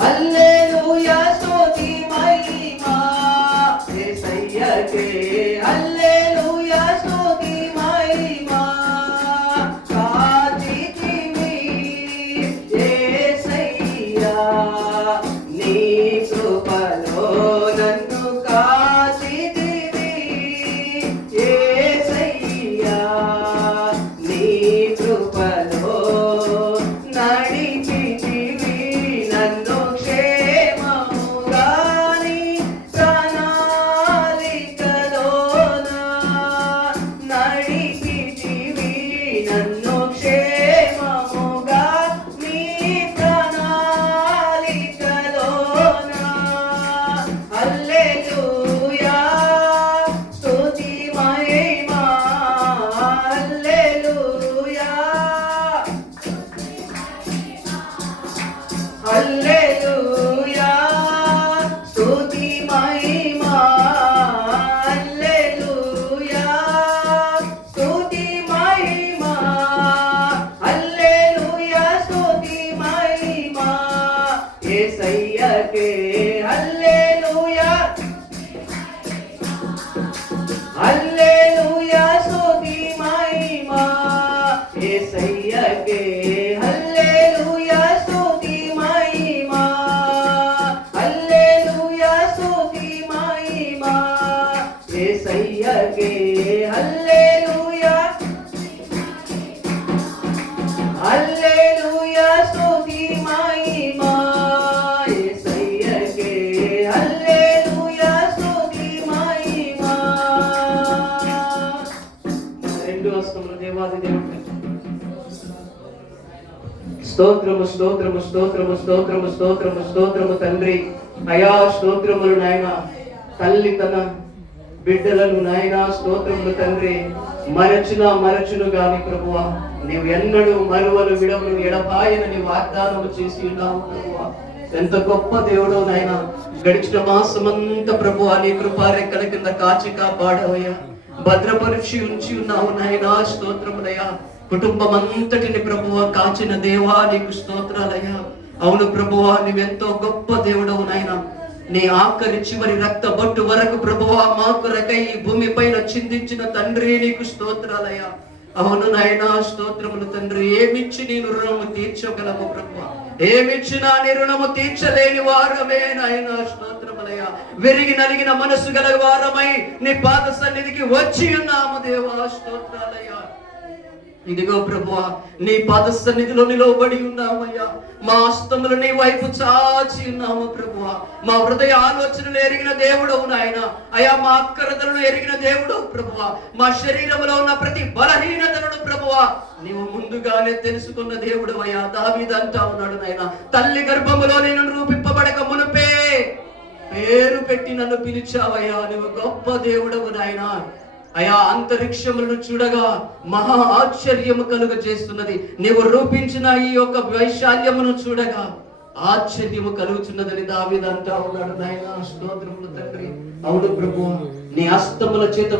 హల్లెలూయా స్తుతి మహిమా యేసయ్యకే హల్లెలూయా స్తుతి మహిమా కాచితివి యేసయ్యా నీ కృపలో నన్ను కాచితివి యేసయ్యా నీ కృపలో నడిపితివి నన్ను హల్లెలూయా స్తుతి మహిమా హల్లెలూయా స్తుతి మహిమా హల్లెలూయా స్తుతి మహిమా యేసయ్యకే హల్లెలూయా హల్లెలూయా స్తుతి మహిమా యేసయ్యకే హల్లెలూయా స్తుతి మహిమా హల్లెలూయా స్తుతి మహిమా యేసయ్యకే హల్లెలూయా హల్లెలూయా స్తుతి మహిమా యేసయ్యకే హల్లెలూయా స్తుతి మహిమా. రెండు వస్తువులు దేవాది దేవుడు స్తోత్రము స్తోత్రము స్తోత్రము స్తోత్రము స్తోత్రము స్తోత్రము తండ్రి అయా స్తోత్రములు నాయన తల్లి తన బిడ్డలను నాయన స్తోత్రములు తండ్రి మరచును గాని ప్రభువా నీవు ఎన్నడూ మరువలు విడవలు ఎడపాయనని వాగ్దానము చేసి ఉన్నావు ప్రభువా. ఎంత గొప్ప దేవుడో నాయన గడిచిన మాసమంతా ప్రభువా నీ కృపారెక్కల కింద కాచి కాపాడవయ్యా భద్రపరిచి ఉంచి ఉన్నావు నాయనా స్తోత్రములయ్యా. కుటుంబం అంతటిని ప్రభువా కాచిన దేవా నీకు స్తోత్రాలయ్యా. అవును ప్రభువా నీవెంతో గొప్ప దేవుడవు నాయన. నీ ఆఖరి చివరి రక్త బొట్టు వరకు ప్రభువా మా కొరకై ఈ భూమి పైన చిందించిన తండ్రి నీకు స్తోత్రాలయ్యా. అవును నాయనా స్తోత్రములు తండ్రి. ఏమిచ్చి నీ రుణము తీర్చగలము ప్రభువా, ఏమిచ్చినా నీ రుణము తీర్చలేని వారమే నాయనా స్తోత్రములయ్యా. విరిగి నలిగిన మనసు గల వారమై నీ పాద సన్నిధికి వచ్చి ఉన్నాము దేవా స్తోత్రాలయ్యా. ఇదిగో ప్రభువా నీ పాద సన్నిధిలో నిలవబడి ఉన్నామయ్యా. మా హస్తములు నీ వైపు చాచి ఉన్నాము ప్రభువా. మా హృదయ ఆలోచనలు ఎరిగిన దేవుడవు నాయన. అయా మా అక్కరతలను ఎరిగిన దేవుడవు ప్రభువా. మా శరీరంలో ఉన్న ప్రతి బలహీనతలను ప్రభువా నీవు ముందుగానే తెలుసుకున్న దేవుడు అయ్యా. దావీదు అంటా ఉన్నాడు నాయన, తల్లి గర్భములో నేను రూపింపబడక మునుపే పేరు పెట్టి నన్ను పిలిచావయ్యా. నువ్వు గొప్ప దేవుడవు నాయన. అయా అంతరిక్షములను చూడగా మహా ఆశ్చర్యము కలుగ చేస్తున్నది. నీవు రూపించిన ఈ యొక్క వైశాల్యమును చూడగా ఆశ్చర్యము కలుగుతున్నదని దావీదు అంటా ఉన్నాడు నాయన స్తోత్రములు తండ్రి. అవును ప్రభువా నీ హస్తముల చేత